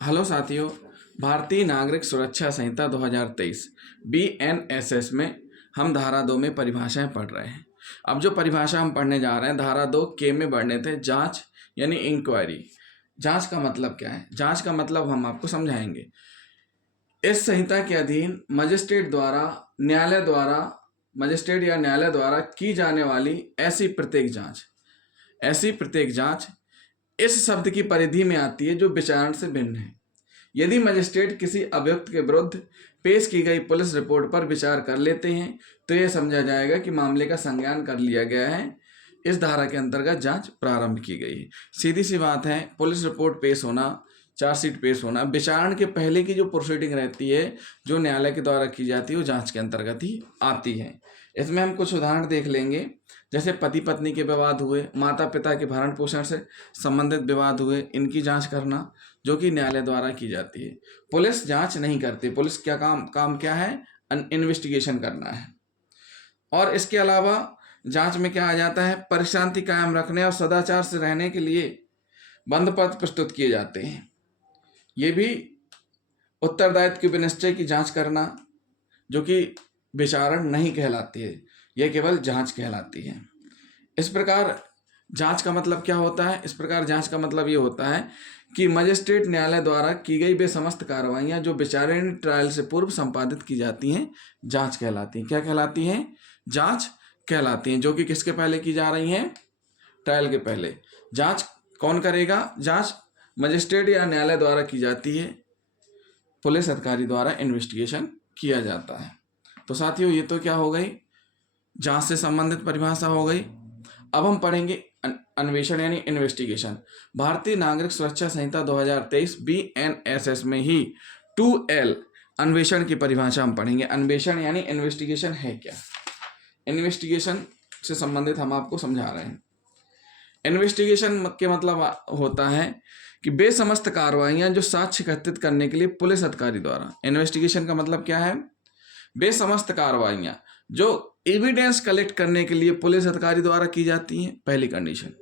Hello साथियों। भारतीय नागरिक सुरक्षा संहिता 2023 BNSS में हम धारा 2 में परिभाषाएं पढ़ रहे हैं। अब जो परिभाषा हम पढ़ने जा रहे हैं धारा 2 के में बढ़ने थे जांच यानी इंक्वायरी। जांच का मतलब क्या है? जांच का मतलब हम आपको समझाएंगे। इस संहिता के अधीन मजिस्ट्रेट या न्यायालय द्वारा की जाने वाली ऐसी प्रत्येक जांच इस शब्द की परिधि में आती है जो विचारण से भिन्न है। यदि मजिस्ट्रेट किसी अभियुक्त के विरुद्ध पेश की गई पुलिस रिपोर्ट पर विचार कर लेते हैं तो यह समझा जाएगा कि मामले का संज्ञान कर लिया गया है। इस धारा के अंतर्गत जांच प्रारंभ की गई है। सीधी सी बात है, पुलिस रिपोर्ट पेश होना, चार्जशीट पेश होना, विचारण के पहले की जो प्रोसीडिंग रहती है जो न्यायालय के द्वारा की जाती है वो जांच के अंतर्गत ही आती है। इसमें हम कुछ उदाहरण देख लेंगे, जैसे पति पत्नी के विवाद हुए, माता पिता के भरण पोषण से संबंधित विवाद हुए, इनकी जांच करना जो कि न्यायालय द्वारा की जाती है। पुलिस जांच नहीं करती। पुलिस क्या काम क्या है? इन्वेस्टिगेशन करना है। और इसके अलावा जांच में क्या आ जाता है? परिशांति कायम रखने और सदाचार से रहने के लिए बंद पत्र प्रस्तुत किए जाते हैं। ये भी उत्तरदायित्व के विनिश्चय की जांच करना जो कि विचारण नहीं कहलाती है, यह केवल जांच कहलाती है। इस प्रकार जांच का मतलब क्या होता है? इस प्रकार जांच का मतलब ये होता है कि मजिस्ट्रेट न्यायालय द्वारा की गई वे समस्त कार्रवाइयां जो विचारणीय ट्रायल से पूर्व संपादित की जाती हैं जांच कहलाती हैं। क्या कहलाती हैं? जांच कहलाती हैं, जो कि किसके पहले की जा रही हैं? ट्रायल के पहले। जांच कौन करेगा? जांच मजिस्ट्रेट या न्यायालय द्वारा की जाती है, पुलिस अधिकारी द्वारा इन्वेस्टिगेशन किया जाता है। तो साथियों, ये तो क्या हो गई? जांच से संबंधित परिभाषा हो गई। अब हम पढ़ेंगे अन्वेषण यानी इन्वेस्टिगेशन। भारतीय नागरिक सुरक्षा संहिता 2023 BNSS में ही 2L अन्वेषण की परिभाषा हम पढ़ेंगे। अन्वेषण यानी इन्वेस्टिगेशन है क्या? इन्वेस्टिगेशन से संबंधित हम आपको समझा रहे हैं। इन्वेस्टिगेशन के मतलब होता है कि वे समस्त कार्रवाइयां जो साक्ष्य एकत्रित करने के लिए पुलिस अधिकारी द्वारा, इन्वेस्टिगेशन का मतलब क्या है? वे समस्त कार्रवाइयां जो एविडेंस कलेक्ट करने के लिए पुलिस अधिकारी द्वारा की जाती हैं। पहली कंडीशन,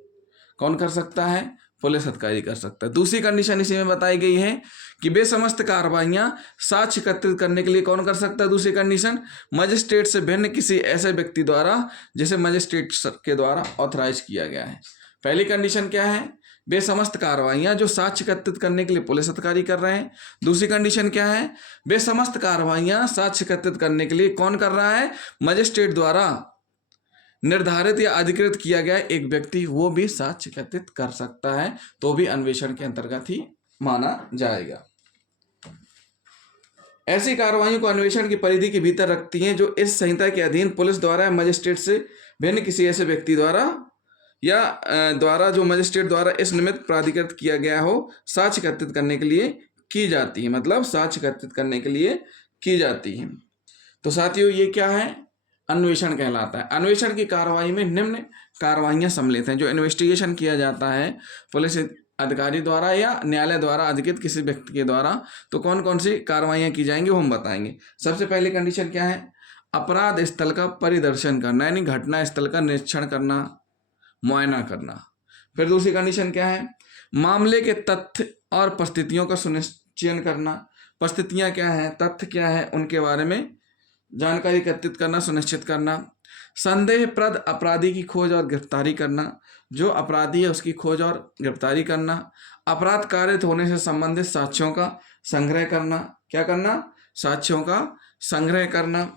कौन कर सकता है? पुलिस अधिकारी कर सकता है। दूसरी कंडीशन इसी में बताई गई है कि वे समस्त कार्रवाइयां साक्ष्य एकत्रित करने के लिए कौन कर सकता है? दूसरी कंडीशन, मजिस्ट्रेट से भिन्न किसी ऐसे व्यक्ति द्वारा जिसे मजिस्ट्रेट के द्वारा ऑथराइज किया गया है। पहली कंडीशन क्या है? वे समस्त कार्रवाइयां जो साक्ष्य एकत्रित करने के लिए पुलिस अधिकारी कर रहे हैं। दूसरी कंडीशन क्या है? वे समस्त कार्रवाइयां साक्ष्य एकत्रित करने के लिए कौन कर रहा है? मजिस्ट्रेट द्वारा निर्धारित या अधिकृत किया गया एक व्यक्ति, वो भी साक्ष्य एकत्रित कर सकता है, तो भी अन्वेषण के अंतर्गत ही माना जाएगा। ऐसी कार्रवाइयों को अन्वेषण की परिधि के भीतर रखती हैं जो इस संहिता के अधीन पुलिस द्वारा मजिस्ट्रेट से भिन्न किसी ऐसे व्यक्ति द्वारा जो मजिस्ट्रेट द्वारा इस निमित्त प्राधिकृत किया गया हो साक्ष्य एकत्रित करने के लिए की जाती है। मतलब साक्ष्य एकत्रित करने के लिए की जाती है। तो साथियों, ये क्या है? अन्वेषण कहलाता है। अन्वेषण की कार्रवाई में निम्न कार्रवाइयां सम्मिलित हैं। जो इन्वेस्टिगेशन किया जाता है पुलिस अधिकारी द्वारा या न्यायालय द्वारा अधिकृत किसी व्यक्ति के द्वारा, तो कौन कौन सी कार्रवाइयां की जाएंगी वो हम बताएंगे। सबसे पहली कंडीशन क्या है? अपराध स्थल का परिदर्शन करना, यानी घटना स्थल का निरीक्षण करना, मुआयना करना। फिर दूसरी कंडीशन क्या है? मामले के तथ्य और परिस्थितियों का सुनिश्चय करना। परिस्थितियां क्या हैं, तथ्य क्या है, उनके बारे में जानकारी एकत्रित करना, सुनिश्चित करना। संदेहप्रद अपराधी की खोज और गिरफ्तारी करना, जो अपराधी है उसकी खोज और गिरफ्तारी करना। अपराध कारित होने से संबंधित साक्ष्यों का संग्रह करना। क्या करना? साक्ष्यों का संग्रह करना।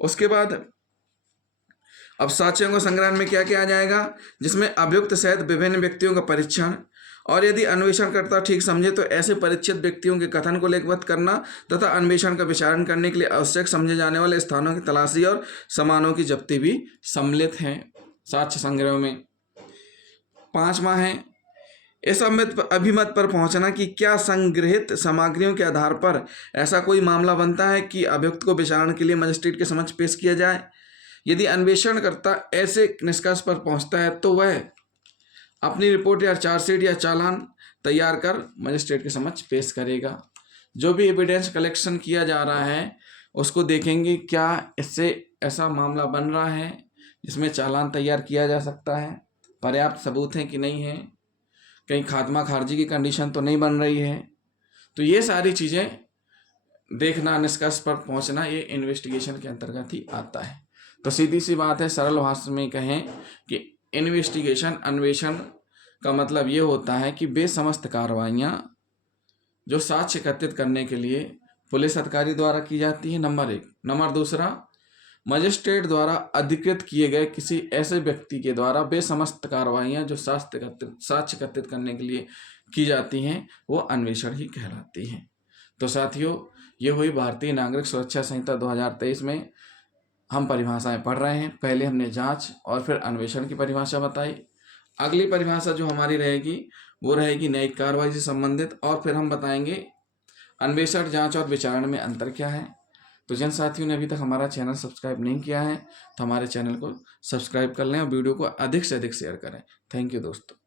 उसके बाद अब साक्ष्यों को संग्रहण में क्या क्या आ जाएगा? जिसमें अभियुक्त सहित विभिन्न व्यक्तियों का परीक्षण, और यदि अन्वेषणकर्ता ठीक समझे तो ऐसे परीक्षित व्यक्तियों के कथन को लेखबद्ध करना तथा अन्वेषण का विचारण करने के लिए आवश्यक समझे जाने वाले स्थानों की तलाशी और सामानों की जब्ती भी सम्मिलित हैं साक्ष्य संग्रह में। पांचवा है इस अभिमत पर पहुंचना कि क्या संग्रहित सामग्रियों के आधार पर ऐसा कोई मामला बनता है कि अभियुक्त को विचारण के लिए मजिस्ट्रेट के समक्ष पेश किया जाए। यदि अन्वेषणकर्ता ऐसे निष्कर्ष पर पहुंचता है तो वह अपनी रिपोर्ट या चार्जशीट या चालान तैयार कर मजिस्ट्रेट के समक्ष पेश करेगा। जो भी एविडेंस कलेक्शन किया जा रहा है उसको देखेंगे, क्या इससे ऐसा मामला बन रहा है जिसमें चालान तैयार किया जा सकता है, पर्याप्त सबूत है कि नहीं है, कहीं खात्मा खारिजी की कंडीशन तो नहीं बन रही है। तो ये सारी चीज़ें देखना, निष्कर्ष पर पहुंचना, ये इन्वेस्टिगेशन के अंतर्गत ही आता है। तो सीधी सी बात है, सरल भाषा में कहें कि इन्वेस्टिगेशन, अन्वेषण का मतलब ये होता है कि वे समस्त कार्रवाइयाँ जो साक्ष्य एकत्रित करने के लिए पुलिस अधिकारी द्वारा की जाती है, नंबर 1। नंबर 2, मजिस्ट्रेट द्वारा अधिकृत किए गए किसी ऐसे व्यक्ति के द्वारा वे समस्त कार्रवाइयाँ जो साक्ष्य एकत्रित करने के लिए की जाती हैं, वो अन्वेषण ही कहलाती हैं। तो साथियों, ये हुई भारतीय नागरिक सुरक्षा संहिता 2023 में हम परिभाषाएं पढ़ रहे हैं। पहले हमने जांच और फिर अन्वेषण की परिभाषा बताई। अगली परिभाषा जो हमारी रहेगी वो रहेगी न्यायिक कार्रवाई से संबंधित, और फिर हम बताएंगे अन्वेषण, जांच और विचारण में अंतर क्या है। तो जिन साथियों ने अभी तक हमारा चैनल सब्सक्राइब नहीं किया है तो हमारे चैनल को सब्सक्राइब कर लें और वीडियो को अधिक से अधिक शेयर करें। थैंक यू दोस्तों।